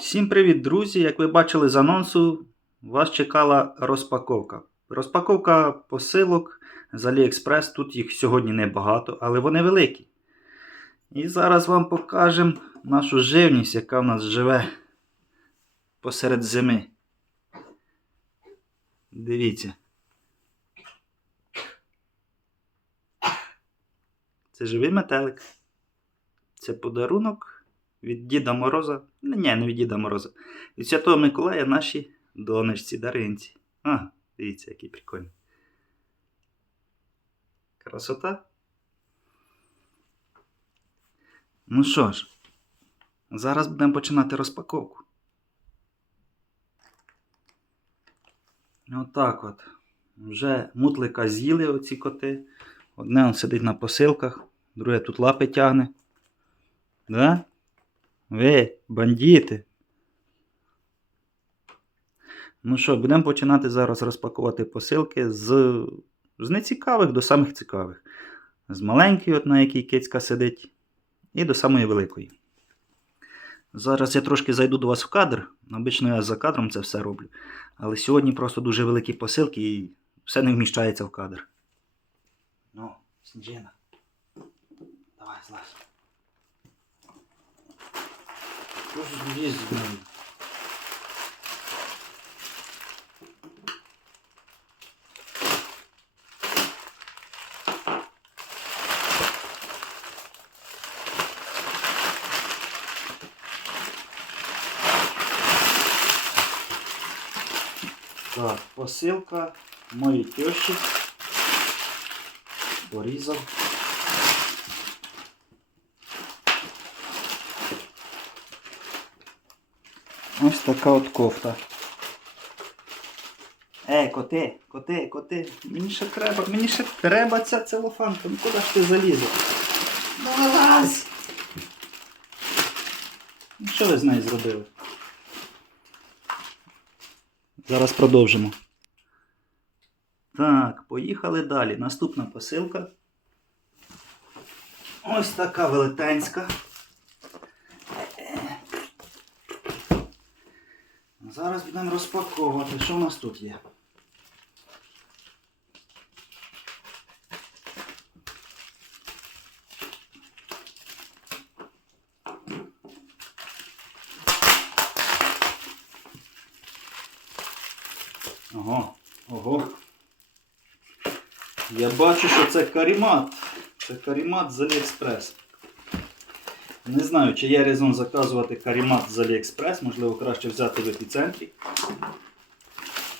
Всім привіт, друзі! Як ви бачили з анонсу, вас чекала розпаковка. Розпаковка посилок з AliExpress. Тут їх сьогодні небагато, але вони великі. І зараз вам покажемо нашу живність, яка в нас живе посеред зими. Дивіться. Це живий метелик. Це подарунок від Діда Мороза. Ну, Ні, не від Діда Мороза. Від Святого Миколая нашій донечці Даринці. А, дивіться, який прикольний. Красота. Ну що ж, зараз будемо починати розпаковку. Отак от. Вже мутлика з'їли оці коти. Одне он сидить на посилках, друге тут лапи тягне. Да? Ви, бандити. Ну що, будемо починати зараз розпакувати посилки з, з нецікавих до самих цікавих. З маленької, от на якій кицька сидить, і до самої великої. Зараз я трошки зайду до вас в кадр. Обично я за кадром це все роблю. Але сьогодні просто дуже великі посилки і все не вміщається в кадр. Ну, Сніжина. Давай, злазь. Що ж лізь з мною? Так, посилка моєї тещі. Порізав. Ось така от кофта. Ей, коти, коти, коти, мені ще треба, мені ще треба ця целофанка. Ну куди ж ти залізеш? Ну! Ну що ви з нею зробили? Зараз продовжимо. Так, поїхали далі. Наступна посилка. Ось така велетенська. Зараз будемо розпаковувати. Що в нас тут є? Ого, ого. Я бачу, що це карімат. Це карімат з Aliexpress. Не знаю, чи є резон заказувати карімат з Aliexpress, можливо, краще взяти в епіцентрі.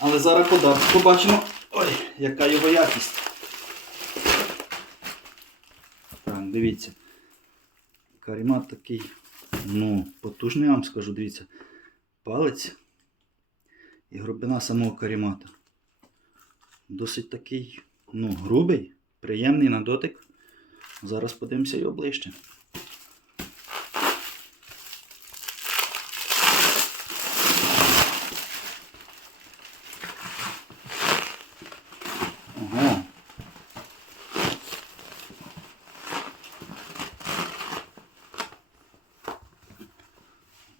Але зараз пода- побачимо, ой, яка його якість. Так, дивіться. Карімат такий, ну, потужний, я вам скажу, дивіться. Палець і глибина самого карімата. Досить такий, ну, грубий, приємний на дотик. Зараз подивимося його ближче. Ого.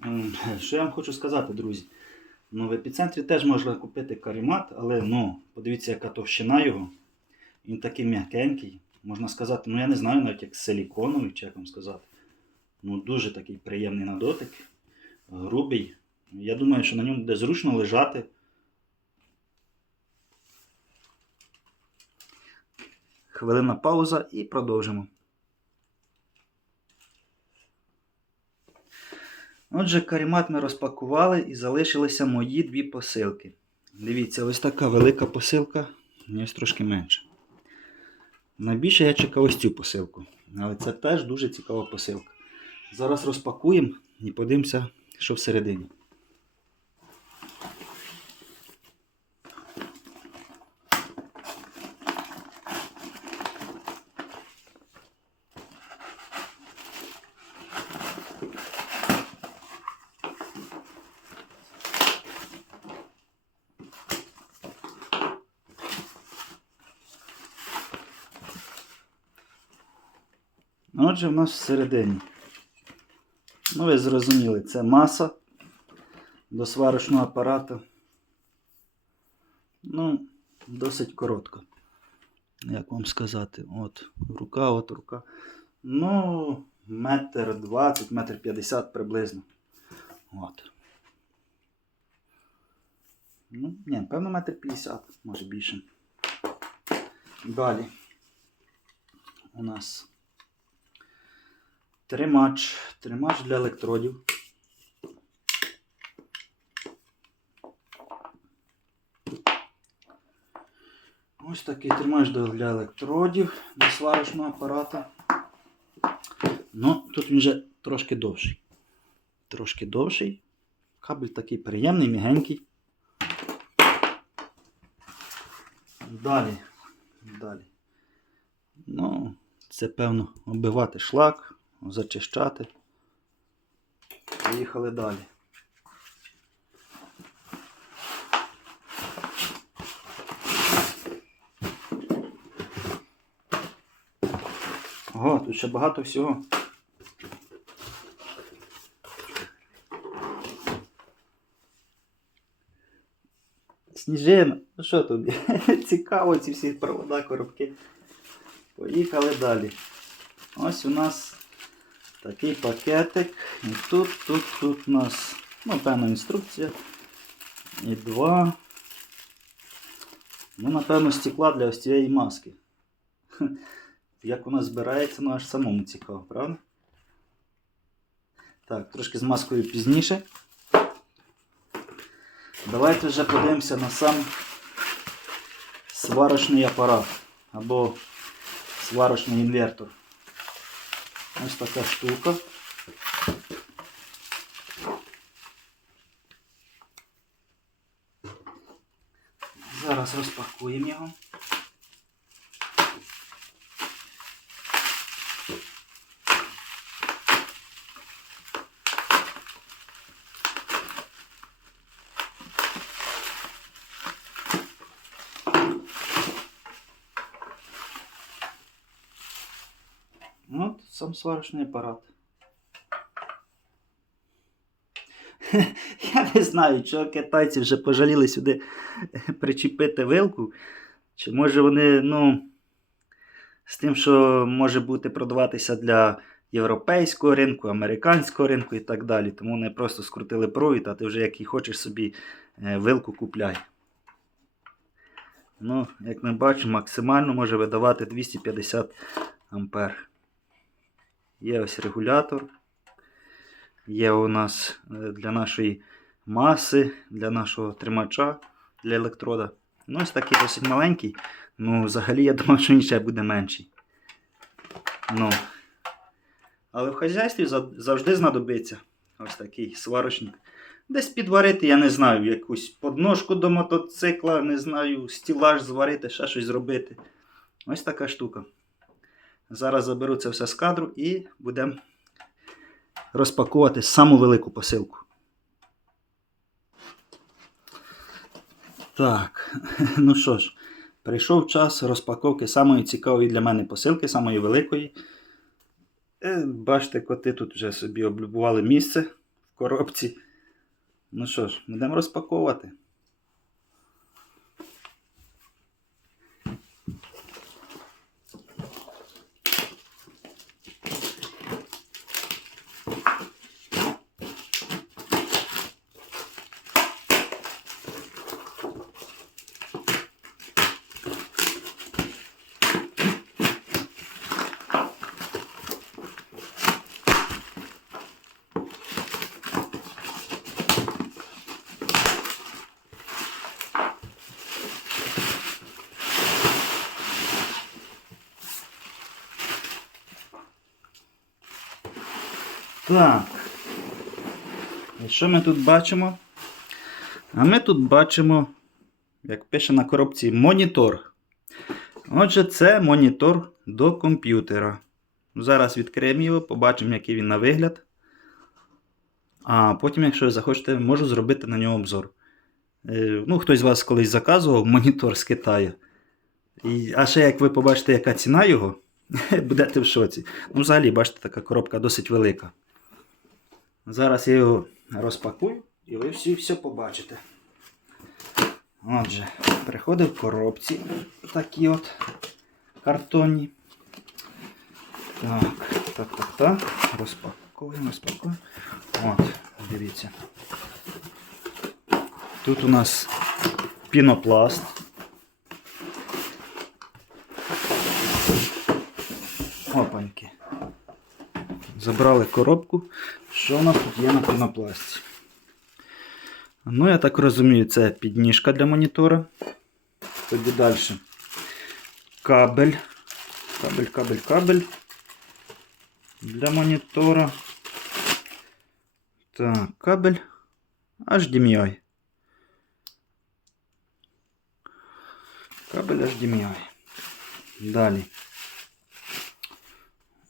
М, Що я вам хочу сказати, друзі? Ну, в епіцентрі теж можна купити карімат, але ну, подивіться, яка товщина його. Він такий м'якенький. Можна сказати, ну я не знаю навіть як силіконовий, чи як вам сказати. Ну, дуже такий приємний на дотик, грубий. Я думаю, що на ньому буде зручно лежати. Хвилина пауза і продовжимо. Отже, карімат ми розпакували і залишилися мої дві посилки. Дивіться, ось така велика посилка, ось трошки менша. Найбільше я чекав ось цю посилку. Але це теж дуже цікава посилка. Зараз розпакуємо і подивимося, що всередині. Отже, в нас всередині. Ну, ви зрозуміли, це маса. до сварочного апарата. Ну, досить коротко. Як вам сказати? От, рука, от рука. Ну, метр двадцять, метр п'ятдесят приблизно. От. Ну, ні, певно, метр п'ятдесят, може більше. Далі. У нас тримач. Тримач для електродів. Ось такий тримач для електродів до сварочного апарата. Ну, тут він вже трошки довший. Трошки довший. Кабель такий приємний, мігенький. Далі. Далі. Ну, це певно оббивати шлак, зачищати. Поїхали далі. Ого, тут ще багато всього. Сніжина, ну що тобі? Цікаво ці всі провода, коробки. Поїхали далі. Ось у нас такий пакетик. І тут, тут, тут у нас, ну, певна інструкція. І два. Ну, напевно, стекла для ось цієї маски. Як вона збирається, ну аж самому цікаво, правда? Так, трошки з маскою пізніше. Давайте вже подивимося на сам сварочний апарат або сварочний інвертор. Ось така штука. Зараз розпакуємо його. От сам сварочний апарат. Я не знаю, чого китайці вже пожаліли сюди причепити вилку. Чи може вони, ну, з тим, що може бути продаватися для європейського ринку, американського ринку і так далі. Тому вони просто скрутили провід, а ти вже який хочеш собі е, вилку купляй. Ну, як ми бачимо, максимально може видавати 250 ампер. Є ось регулятор. Є у нас е, для нашої маси, для нашого тримача, для електрода. Ну, ось такий досить маленький. Ну, взагалі, я думав, що він ще буде менший. Ну. Але в хазяйстві завжди знадобиться ось такий сварочник. Десь підварити, я не знаю, якусь подножку до мотоцикла, не знаю, стілаж зварити, ще щось зробити. Ось така штука. Зараз заберу це все з кадру і будемо розпакувати саму велику посилку. Так, ну що ж, прийшов час розпаковки самої цікавої для мене посилки, самої великої. Е, Бачите, коти тут вже собі облюбували місце в коробці. Ну що ж, будемо розпаковувати. Так. І що ми тут бачимо? А ми тут бачимо, як пише на коробці, монітор. Отже, це монітор до комп'ютера. Зараз відкриємо його, побачимо, який він на вигляд. А потім, якщо ви захочете, можу зробити на нього обзор. Е, Ну, хтось з вас колись заказував монітор з Китаю. І, а ще як ви побачите, яка ціна його, будете в шоці. Ну, взагалі, бачите, така коробка досить велика. Зараз я його розпакую І ви всі все побачите. Отже, приходить в коробці такі от картонні. Так, так, так, так. Розпаковуємо, розпаковуємо. От, дивіться. Тут у нас пінопласт. Забрали коробку. Що у нас тут є на пінопласті? Ну, я так розумію, це підніжка для монітора. Тоді далі. Кабель. Кабель, кабель, кабель. Для монітора. Так, кабель HDMI. Кабель HDMI. Далі.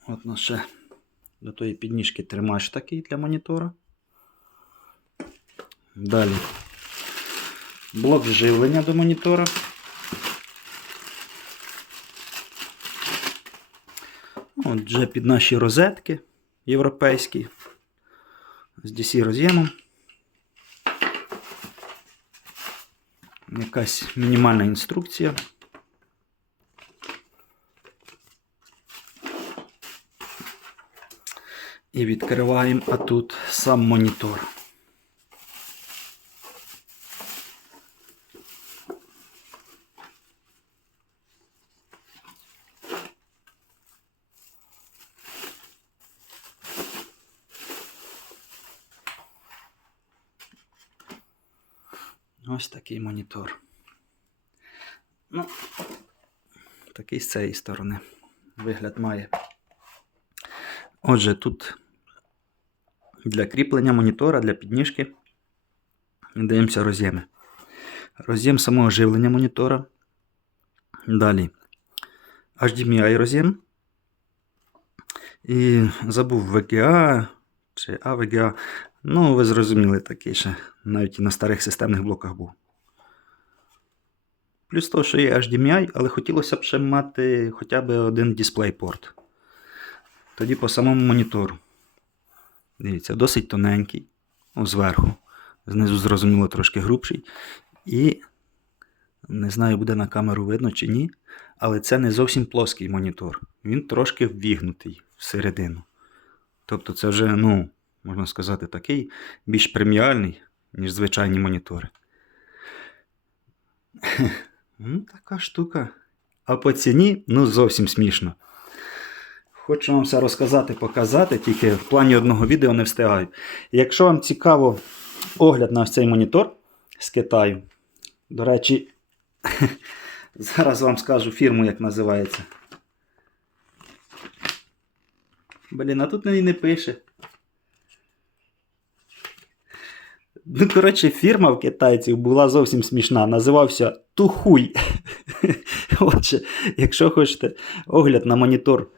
От наше до тої підніжки тримач такий для монітора. Далі. Блок живлення до монітора. От вже під наші розетки європейські з DC роз'ємом. Якась мінімальна інструкція. І відкриваємо, тут сам монітор. Ось такий монітор. Ну, такий з цієї сторони вигляд має. Отже, тут для кріплення монітора, для підніжки дивимося роз'єми. Роз'єм самого живлення монітора. Далі HDMI роз'єм. І забув VGA чи AVGA. Ну, ви зрозуміли такий ще, навіть і на старих системних блоках був. Плюс того, що є HDMI, але хотілося б ще мати хоча б один DisplayPort. Тоді по самому монітору. Дивіться, досить тоненький, зверху. Знизу, зрозуміло, трошки грубший. І не знаю, буде на камеру видно чи ні. Але це не зовсім плоский монітор. Він трошки ввігнутий всередину. Тобто, це вже, ну, можна сказати, такий більш преміальний, ніж звичайні монітори. Ну, така штука. А по ціні, ну, зовсім смішно. Хочу вам все розказати, показати, тільки в плані одного відео не встигаю. Якщо вам цікаво огляд на цей монітор з Китаю, до речі, зараз вам скажу фірму, як називається. Блін, а тут і не пише. Ну, коротше, фірма в китайців була зовсім смішна. Називався Тухуй. Отже, якщо хочете огляд на монітор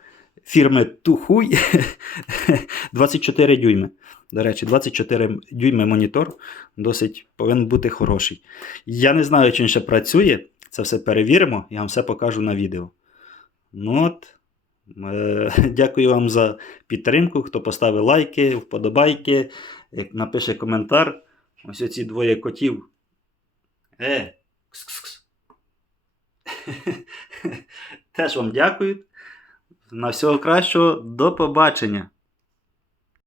фірми Тухуй 24 дюйми. До речі, 24 дюйми монітор досить повинен бути хороший. Я не знаю, чи він ще працює. Це все перевіримо, я вам все покажу на відео. Ну от. Е, Дякую вам за підтримку, хто поставив лайки, вподобайки, напише коментар. Ось оці двоє котів. Е, кс-кс-кс. Теж вам дякую. На всього кращого, до побачення!